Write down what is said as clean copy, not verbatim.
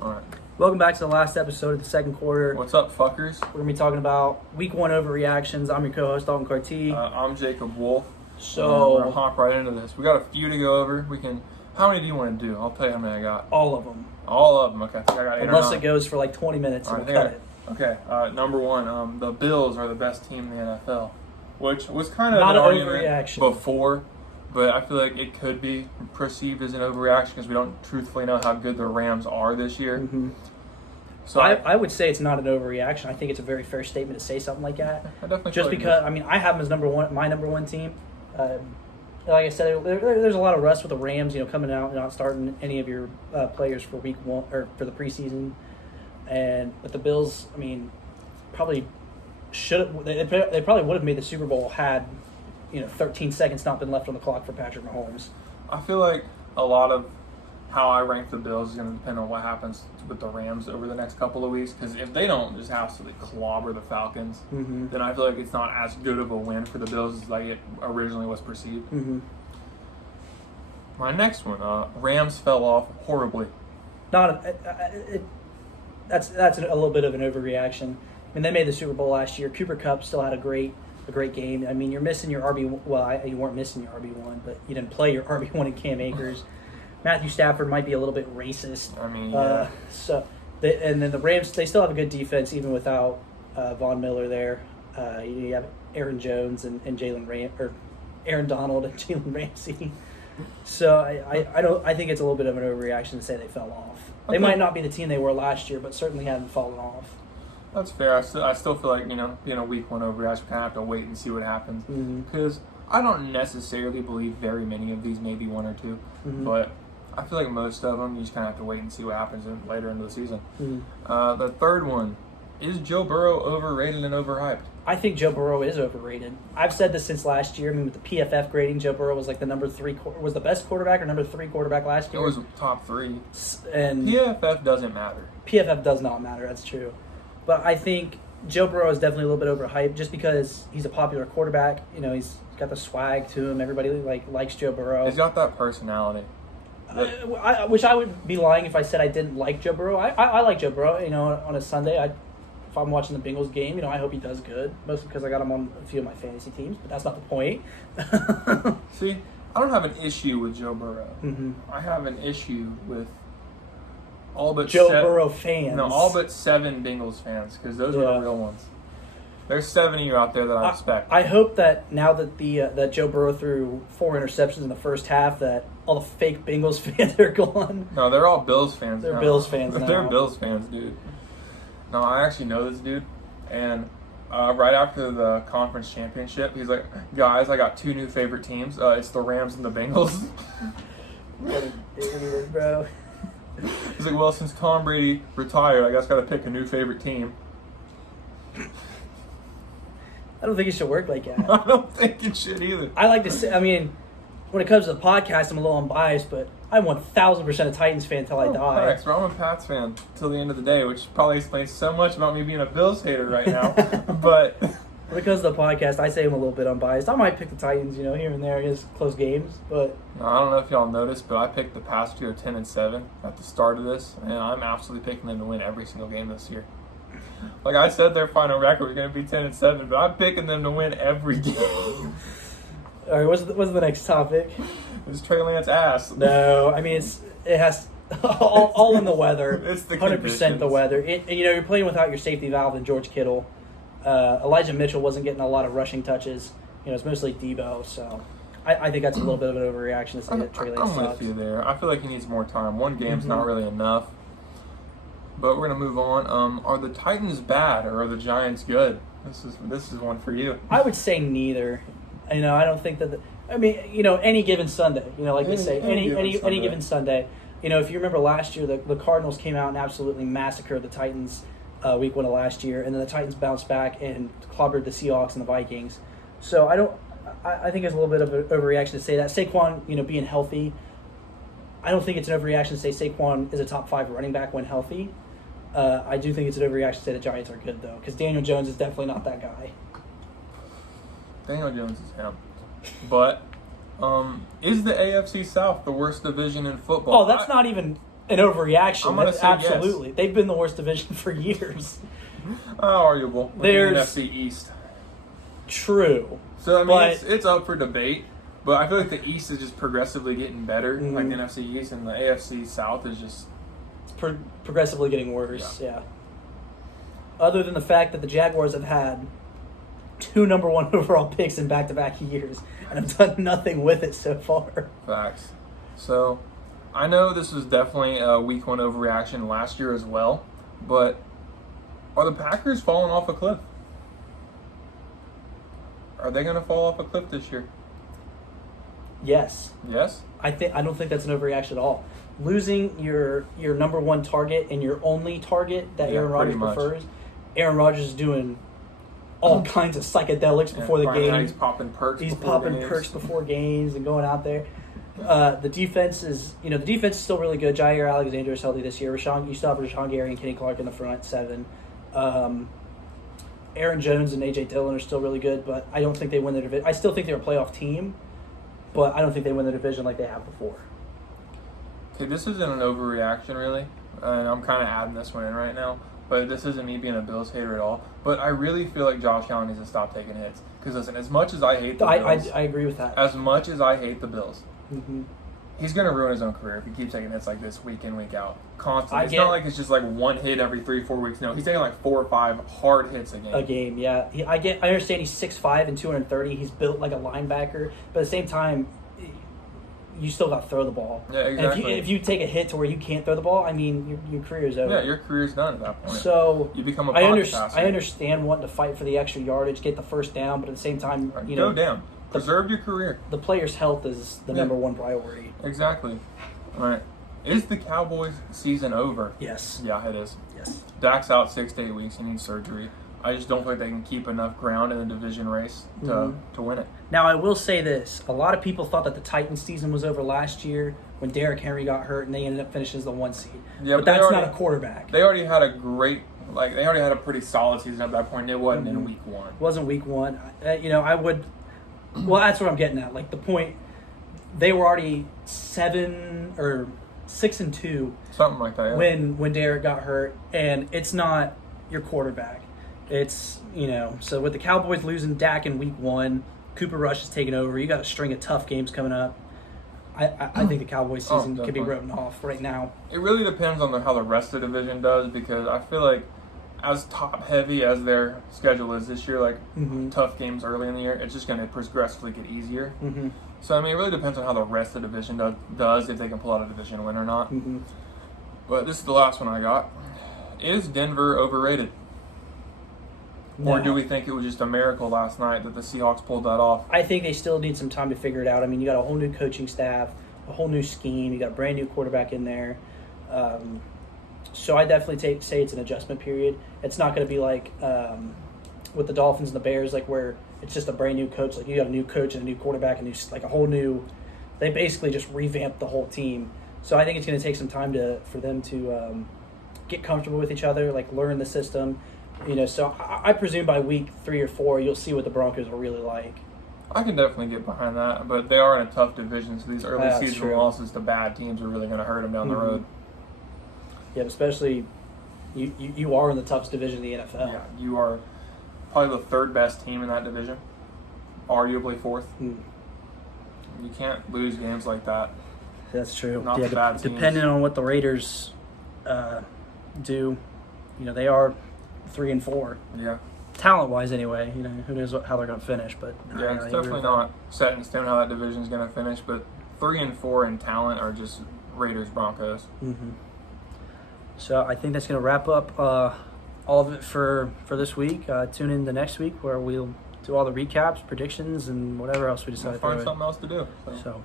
All right. Welcome back to the last episode of the second quarter. What's up, fuckers? We're going to be talking about week one overreactions. I'm your co-host, Dalton Carty. I'm Jacob Wolf. So we're going to hop right into this. We got a few to go over. How many do you want to do? I'll tell you how many I got. all of them. All of them. Okay, I think I got 8 or Unless 9. it goes for like 20 minutes, All and right, we'll cut it. Okay, number one, the Bills are the best team in the NFL, which was kind of Not an an argument overreaction. before, but I feel like it could be perceived as an overreaction because we don't truthfully know how good the Rams are this year. Mm-hmm. So I would say it's not an overreaction. I think it's a very fair statement to say something like that. I definitely Just because, I have them as my number one team. Like I said, there's a lot of rust with the Rams, coming out and not starting any of your players for week one or for the preseason. But the Bills, probably they probably would have made the Super Bowl had 13 seconds not been left on the clock for Patrick Mahomes. I feel like a lot of how I rank the Bills is going to depend on what happens with the Rams over the next couple of weeks. Because if they don't just absolutely clobber the Falcons, then I feel like it's not as good of a win for the Bills as like it originally was perceived. Mm-hmm. My next one, Rams fell off horribly. That's a little bit of an overreaction. They made the Super Bowl last year. Cooper Kupp still had a great game. You're missing your RB. Well, you weren't missing your RB1, but you didn't play your RB1 in Cam Akers. Matthew Stafford might be a little bit racist. Yeah. And then the Rams, they still have a good defense even without Von Miller there. You have Aaron Jones and Aaron Donald and Jalen Ramsey. So I think it's a little bit of an overreaction to say they fell off. They might not be the team they were last year, but certainly haven't fallen off. That's fair. I still feel like, being a week one overreaction, we kind of have to wait and see what happens. Because I don't necessarily believe very many of these, maybe one or two. But I feel like most of them, you just kind of have to wait and see what happens later into the season. The third one, is Joe Burrow overrated and overhyped? I think Joe Burrow is overrated. I've said this since last year. With the PFF grading, Joe Burrow was like the number 3, was the best quarterback or number 3 quarterback last year. It was top 3. And PFF doesn't matter. PFF does not matter. That's true. But I think Joe Burrow is definitely a little bit overhyped just because he's a popular quarterback. He's got the swag to him. Everybody likes Joe Burrow. He's got that personality. Which I would be lying if I said I didn't like Joe Burrow. I like Joe Burrow. On a Sunday, if I'm watching the Bengals game, I hope he does good. Mostly because I got him on a few of my fantasy teams, but that's not the point. See, I don't have an issue with Joe Burrow. I have an issue with all but Burrow fans. No, all but 7 Bengals fans, because those are the real ones. There's 7 of you out there that I respect. I hope that now that that Joe Burrow threw 4 interceptions in the first half, that all the fake Bengals fans are gone. No, they're all Bills fans. They're Bills fans now. They're Bills fans, dude. No, I actually know this dude, and right after the conference championship, he's like, "Guys, I got 2 new favorite teams. It's the Rams and the Bengals." What an idiot, bro. He's like, "Well, since Tom Brady retired, I guess got to pick a new favorite team." I don't think it should work like that. I don't think it should either. I like to say, when it comes to the podcast, I'm a little unbiased, but I'm 1,000% a Titans fan until I die. Correct. So I'm a Pats fan till the end of the day, which probably explains so much about me being a Bills hater right now. But when it comes to the podcast, I say I'm a little bit unbiased. I might pick the Titans, here and there against close games, but I don't know if y'all noticed, but I picked the Pats to go 10-7 at the start of this, and I'm absolutely picking them to win every single game this year. Like I said, their final record was going to be 10-7, but I'm picking them to win every game. All right, what's the next topic? It's Trey Lance ass. No, it has all in the weather. It's the 100% the weather. You're playing without your safety valve and George Kittle. Elijah Mitchell wasn't getting a lot of rushing touches. It's mostly Debo, so I think that's a little bit of an overreaction to say that Trey Lance sucks. I'm with you there. I feel like he needs more time. One game's not really enough. But we're going to move on. Are the Titans bad or are the Giants good? This is one for you. I would say neither. I don't think that any given Sunday, like they say, any given Sunday. If you remember last year, the Cardinals came out and absolutely massacred the Titans week 1 of last year, and then the Titans bounced back and clobbered the Seahawks and the Vikings. So I think it's a little bit of an overreaction to say that. Saquon, being healthy, I don't think it's an overreaction to say Saquon is a top 5 running back when healthy. I do think it's an overreaction to say the Giants are good, though, because Daniel Jones is definitely not that guy. Daniel Jones is him. But is the AFC South the worst division in football? Oh, that's not even an overreaction. I'm gonna say absolutely. Yes. They've been the worst division for years. Arguable. With There's the NFC East. True. So I mean, it's up for debate, but I feel like the East is just progressively getting better, like the NFC East, and the AFC South is just progressively getting worse. Yeah. Other than the fact that the Jaguars have had 2 number 1 overall picks in back-to-back years and have done nothing with it so far. Facts. So I know this was definitely a week 1 overreaction last year as well, but are the Packers falling off a cliff? Are they going to fall off a cliff this year? Yes. Yes? I don't think that's an overreaction at all. Losing your number 1 target and your only target that Aaron Rodgers prefers. Aaron Rodgers is doing all kinds of psychedelics before the game. He's popping perks. Perks before games and going out there. The defense is still really good. Jair Alexander is healthy this year. You still have Rashawn Gary and Kenny Clark in the front 7. Aaron Jones and A.J. Dillon are still really good, but I don't think they win the division. I still think they're a playoff team, but I don't think they win the division like they have before. Okay, this isn't an overreaction, really, and I'm kind of adding this one in right now, but this isn't me being a Bills hater at all, but I really feel like Josh Allen needs to stop taking hits. Because, listen, as much as I hate the Bills... I agree with that. As much as I hate the Bills, he's going to ruin his own career if he keeps taking hits like this week in, week out. Constantly. It's not like it's just like 1 hit every 3-4 weeks. No, he's taking like 4 or 5 hard hits a game. Yeah. I understand he's 6'5" and 230. He's built like a linebacker. But at the same time, you still got to throw the ball. Yeah, exactly. And if you take a hit to where you can't throw the ball, I mean, your career is over. Yeah, your career's done at that point. So you become a pocket passer. I understand wanting to fight for the extra yardage, get the first down, but at the same time, go down. Preserve your career. The player's health is the number 1 priority. Exactly. All right. Is the Cowboys season over? Yes. Yeah, it is. Yes. Dak's out 6 to 8 weeks. He needs surgery. I just don't think they can keep enough ground in the division race to win it. Now, I will say this. A lot of people thought that the Titans season was over last year when Derrick Henry got hurt and they ended up finishing as the 1 seed. Yeah, but that's not a quarterback. They already had a pretty solid season at that point. It wasn't in week 1. It wasn't week 1. I would... Well, that's what I'm getting at. Like, the point... They were already 6-2. Something like that, yeah. When Derrick got hurt, and it's not your quarterback. It's, so with the Cowboys losing Dak in week 1, Cooper Rush is taking over. You got a string of tough games coming up. I think the Cowboys season could be written off right now. It really depends on how the rest of the division does, because I feel like as top-heavy as their schedule is this year, like tough games early in the year, it's just going to progressively get easier. So, I mean, it really depends on how the rest of the division does, if they can pull out a division win or not. But this is the last one I got. Is Denver overrated? No. Or do we think it was just a miracle last night that the Seahawks pulled that off? I think they still need some time to figure it out. I mean, you got a whole new coaching staff, a whole new scheme. You got a brand new quarterback in there. So I definitely say it's an adjustment period. It's not going to be like with the Dolphins and the Bears, like where it's just a brand new coach. Like you got a new coach and a new quarterback and a whole new. They basically just revamped the whole team. So I think it's going to take some time for them to get comfortable with each other, like learn the system. So I presume by week 3 or 4 you'll see what the Broncos are really like. I can definitely get behind that, but they are in a tough division, so these early season losses to bad teams are really going to hurt them down the road. Yeah, especially you are in the toughest division in the NFL. Yeah, you are probably the 3rd best team in that division, arguably 4th. You can't lose games like that. That's true. Not the bad teams. Depending on what the Raiders do, they are 3-4. Yeah. Talent-wise, anyway, who knows how they're going to finish? But yeah, it's definitely not set in stone how that division is going to finish. But 3-4 in talent are just Raiders, Broncos. So I think that's going to wrap up all of it for this week. Tune in the next week where we'll do all the recaps, predictions, and whatever else we decide. We'll find something else to do. So.